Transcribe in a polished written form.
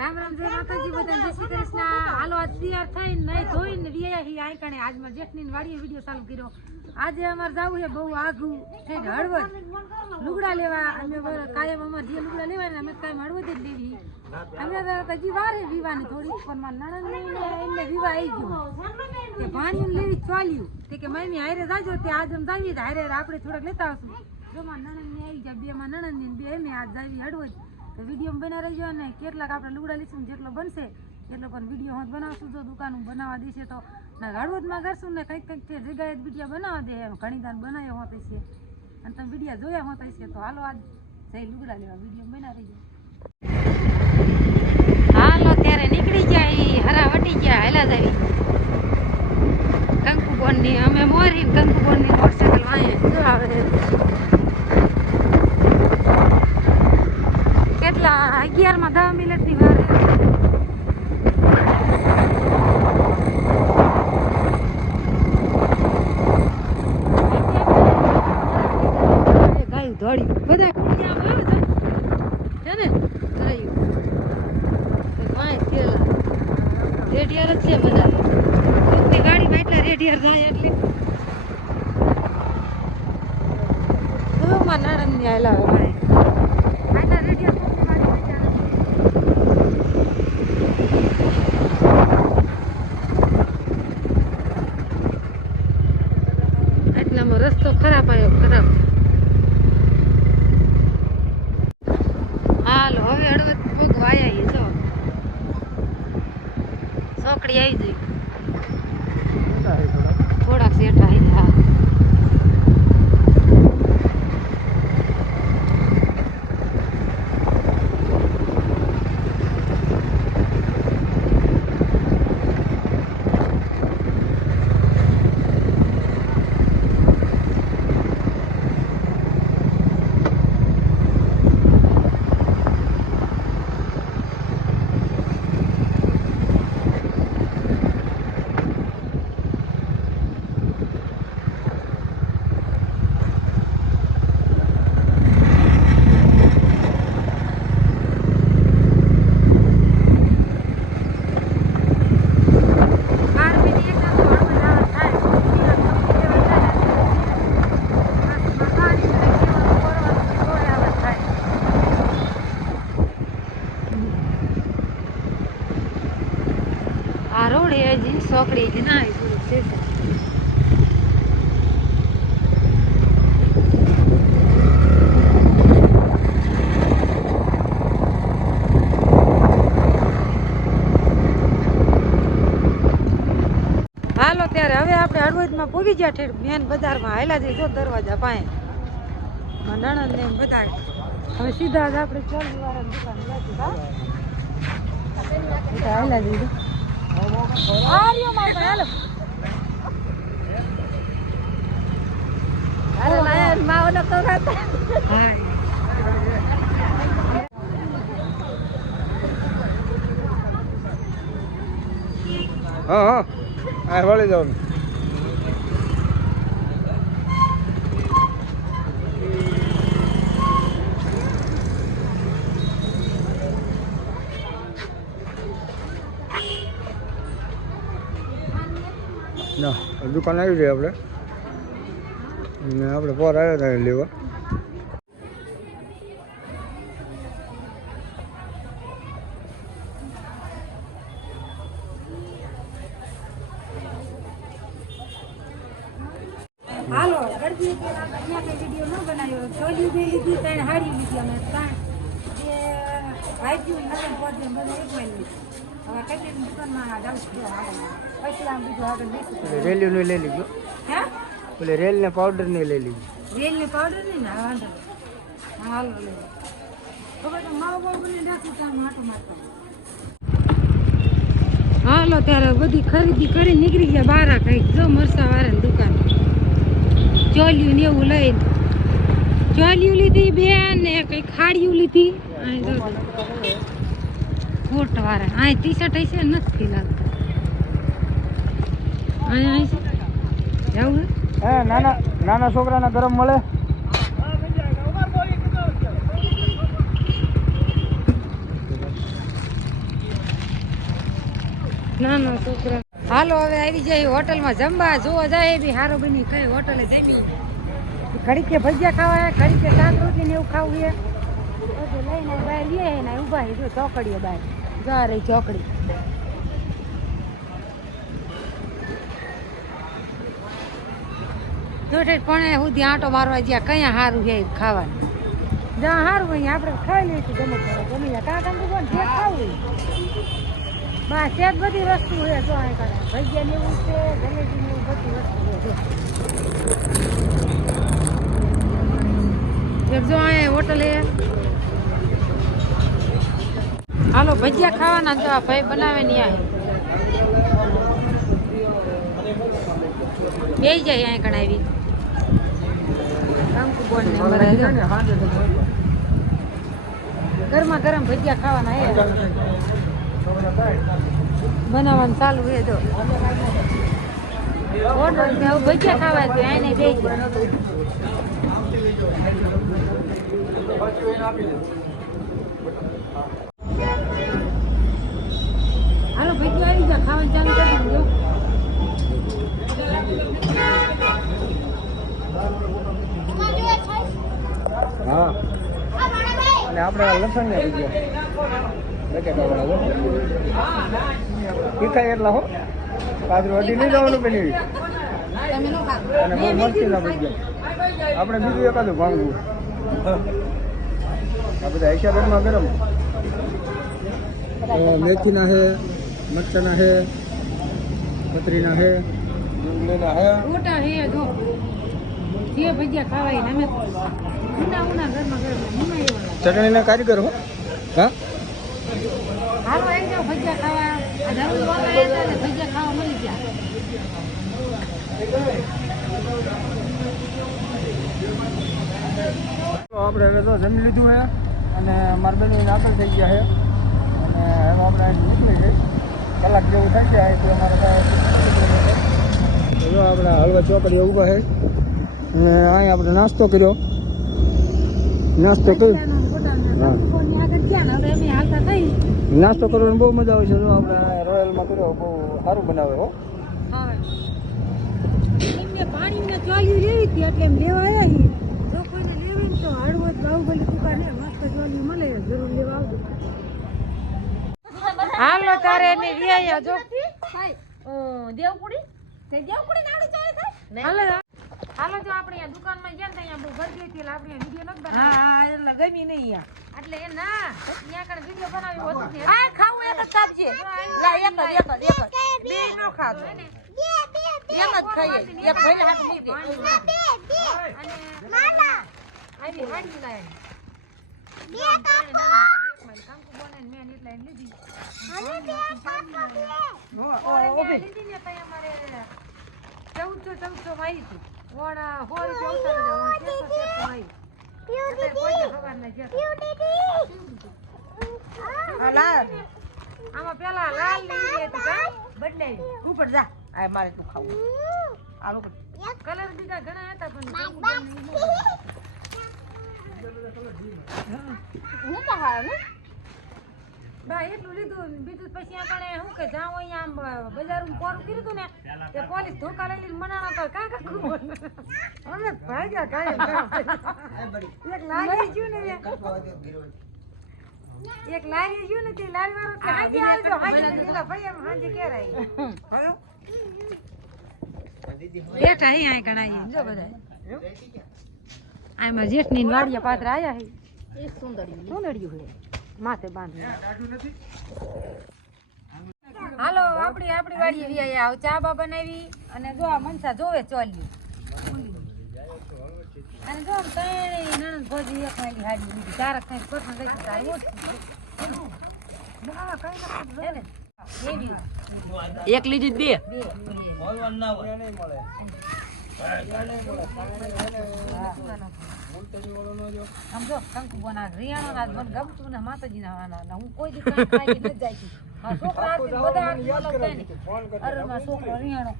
રામ રામ જય માતાજી બધાને જય શ્રી કૃષ્ણ. હાલો આજ તૈયાર થઈને નહીં ધોઈને રિયા હી આઈકણે આજ માં જેઠની વાડીએ વિડિયો ચાલુ કર્યો. આજે અમાર જાવું છે બહુ આઘું છે હળવદ લુગડા લેવા. અમે કાયમ અમાર જે લુગડા લેવા ને અમે કાયમ હળવદ જ લેવી. અમે તો હજી વાર હે વિવાની થોડી પણ માર નણંદ ને એમને વિવાહ આવી ગયો કે ભાણિયું લેવી ચાલ્યું તે કે મમ્મી હારે જાજો તે આજ અમે જાવી તો હારે આપણે થોડાક લેતા આવશું. જો માર નણંદ ને આવી જાય બે માં નણંદ ને બે અમે આજ જાવી હળવદ. તો વિડીયો બના રહેજો ને કેટલાક આપણે લુગડા લઈશું જેટલો બનશે એટલો પણ વિડીયો હોત બનાવશું. જો દુકાન બનાવવા દેશે તો હળવદમાં કરશું ને કંઈક કંઈક જગ્યાએ વિડીયો બનાવવા દે એમ ઘણી દાન બનાવ્યો હોત છે અને તમે વિડીયો જોયા હોત છે. તો હાલો આજ જઈ લુગડા લેવા વિડીયો બના રહેજો. હાલો ત્યારે નીકળી ગયા હરા વટી ગયા હેલા જાવી કંકુબોનની અમે મોરી કંકુબોનની મોટરસાઇકલ વાંહે જો આવે કેટલા 11 માં 10 મિનિટની વાર ગાયું દોડી બધા કુડિયા આવે છે ને ગાયું વાંહે થેલા રેડિયર જ છે બધા કોકની ગાડીમાં એટલા રેડિયર જાય એટલે માં નણંદની આયલા વાંહે આટલા રેડિયર એટલામાં રસ્તો ખરાબ આવ્યો ખરાબ. હાલો હવે હળવદ ભોગવા આવ્યા જો ચોકડી આવી જઈ થોડાક સેઠા આવી. હા ચોકડી જ ના આવી છે. હાલો ત્યારે હવે આપણે હળવદમાં પૂગી ગયા ઠેર મેન બજારમાં હાયલા જઈ જો દરવાજા પાસે નણંદ ને બધા હવે સીધા જ આપણે ચોલી વાળા દુકાન હાયલા જઈ હાલો હાલો હાલો માવનો કરાતા હા હા આ વળી જાવ ના દુકાન આવી રહી આપણે ને આપણે પર આવ્યા હતા લેવા. હાલો ગરબી અહીંયા કઈ વિડીયો ન બનાવ્યો ચોલી બે લીધી ત્રણ હાડી લીધી અમે ત્રણ જે ભાઈજી નગર પહોંચે બધું એક માં લીધી. હવે કઈ દુકાનમાં જાઉં છું પછી આમ બીજું આગળ લઈશું. રેલીનું લઈ લીધું હે એટલે રેલ ને પાવડર ને લઈ લીધું. રેલ ને પાવડર નહીં ને વાંધો હાલો લઈ ખબર તો માવો બાવ બની નાખું ત્યાં માટું મારતો. હાલો ત્યારે બધી ખરીદી કરી નીકળી ગયા બારા કંઈક જો મરસા વાળાની દુકાન ચોલ્યું ને એવું લઈને ચોલ્યું લીધી બેન ને કઈ ખાડિયું લીધી કોટ વાળા આ ટી શર્ટ હશે નથી લાગતું અહીંયા જવું હે નાના છોકરાના ગરમ મળે. નાનો છોકરા. હાલો હવે આવી જાય હોટલમાં જમવા. જોવા જાય બી હારો બની કઈ હોટલે જમી. ઘડી કે ભજીયા ખાવા, ઘડી કે શાક રોટલી ને એવું ખાવું છે. બધું લઈને બહાર લઈએ ને ઊભા છે. જો ચોકડીએ બહાર જા રહી ચોકડી. પણ સુધી આંટો મારવા જ્યાં કયા સારું છે ખાવાનું. જ્યાં સારું હોય આપણે ખાઈ લઈશું. ગમે ગમે કાકા જે ખાવું બસ એ જ બધી વસ્તુ છે. જો અહીં કરે ભજીયા ને એવું છે, જલેબી ને એવું બધી વસ્તુ છે. જો અહીંયા હોટલ છે. હાલો ભજીયા ખાવાના તો આ ભાઈ બનાવે ને આ બે જાય અહીંયા કણાવી ગરમા ગરમ ભજીયા ખાવાના હે બનાવવાનું ચાલુ હે. જો ભજીયા ખાવા તો એને બે હાલો ભજીયા આવી જા ખાવાનું ચાલુ કરી દો. હા અને આપણે લસણ ને તીખાય એટલા હો કાજુ અઢી નહીં જવાનું પેલી અને બહુ મસ્તી ના ભજીયા. આપણે બીજું એકાદું ભાંગવું આ બધા હિસાબમાં ગરમ મેથીના હે, મરચાના હે, પતરીના હે, ડુંગળીના હે, મોટા હે. જો જે ભજીયા ખાવાય ને અમે ઉના ઘરમાં ચટણીના કારીગર હો. હા હાલો આવી જાઓ ભજીયા ખાવા. આ ધર્મ વગાડે હતા ને ભજીયા ખાવા મળી ગયા. આપણે હવે તો જમી લીધું છે અને મારા બેન દાખલ થઈ ગયા છે અને હવે આપણે નીકળી જઈએ. કલાક જેવું થઈ જાય તો અમારે જો આપણે હળવા ચોકડીએ ઊભા છે અને અહીં આપણે નાસ્તો કર્યો. નાસ્તો કર્યો. નાસ્તો કરવાની બહુ મજા આવે છે. જો આપણે રોયલમાં કર્યો બહુ સારું બનાવે હો. પાણી ચોલી લેવી હતી એટલે એમ લેવા આવ્યા છીએ. જો કોઈને લેવી ને તો હળવદ બાહુબલી દુકાને મસ્ત ચોલી મળે, જરૂર લેવા આવજો. હાલો તારે એને રિયા જો દેવકુડી નાડી ચાલે થાય. હાલો હાલો જો આપણે અહીંયા દુકાનમાં ગયા ને અહીંયા બહુ ગરદી હતી એટલે આપણે વિડિયો નથી બનાવ્યો. હા એટલે ગમી નહીં એટલે એ ના અહીંયા કણ વિડિયો બનાવ્યો હતો ને આ ખાવું એક જ તાપજે લા એક બે નો ખાતો ને એક જ ખાઈએ એક ભાઈ હાથ મૂકી અને મામા આની હાડી લાય બે કાંકુ બોને મેં એટલા લીધી અને બે કાંકુ ઓ લીધી ને તઈ અમારે 1400 વાઈ હતી ઓણા 100 રૂપિયા ઉતારી આમાં પેલા લાલ લીધી હતી કા બદલાવી ઉપર જા આ મારે તું ખાવું આ લોકો કલર બીજા ઘણા હતા પણ હું તો હા ને બા એટલું લીધું બીજું પછી આપણે શું કે જાવ અહીંયા આમ બજારમાં કોરું કર્યું હતું ને તે પોલીસ ધોકા લઈ લઈને મનાણા તો કા કા અમે ભાગ્યા કાય એક લારી ગયું ને એક લારી ગયું ને તે લારી વાળો કે હાજી આવજો હાજી પેલા ભાઈ એમ હાજી કેરાય હાલો બેઠા હી આય ગણાય જો બધા આમાં જેઠની વાડિયા પાત્ર આયા હે એ સુંદરિયું હે માથે બાંધી હાલો આપણી વાડીએ વી આયા ચા બા બનાવી અને જો આ મનસા જોવે ચોલ્યું અને જો તઈ નણંદ ભોજી એક વાળી હાડી લીધી તારક કઈ કોઠા લઈ તારી ના કઈ નથી એક લીધી બે બોલવાનું ના હોય નહીં મળે. આમ જો કંકુ બના રિયાણો ના મને ગમતું ને માતાજી ના હું કોઈ દી કાંઈ ખાઈ ન જાય છી છોકરા બધા અરે માં છોકરો રિયાણો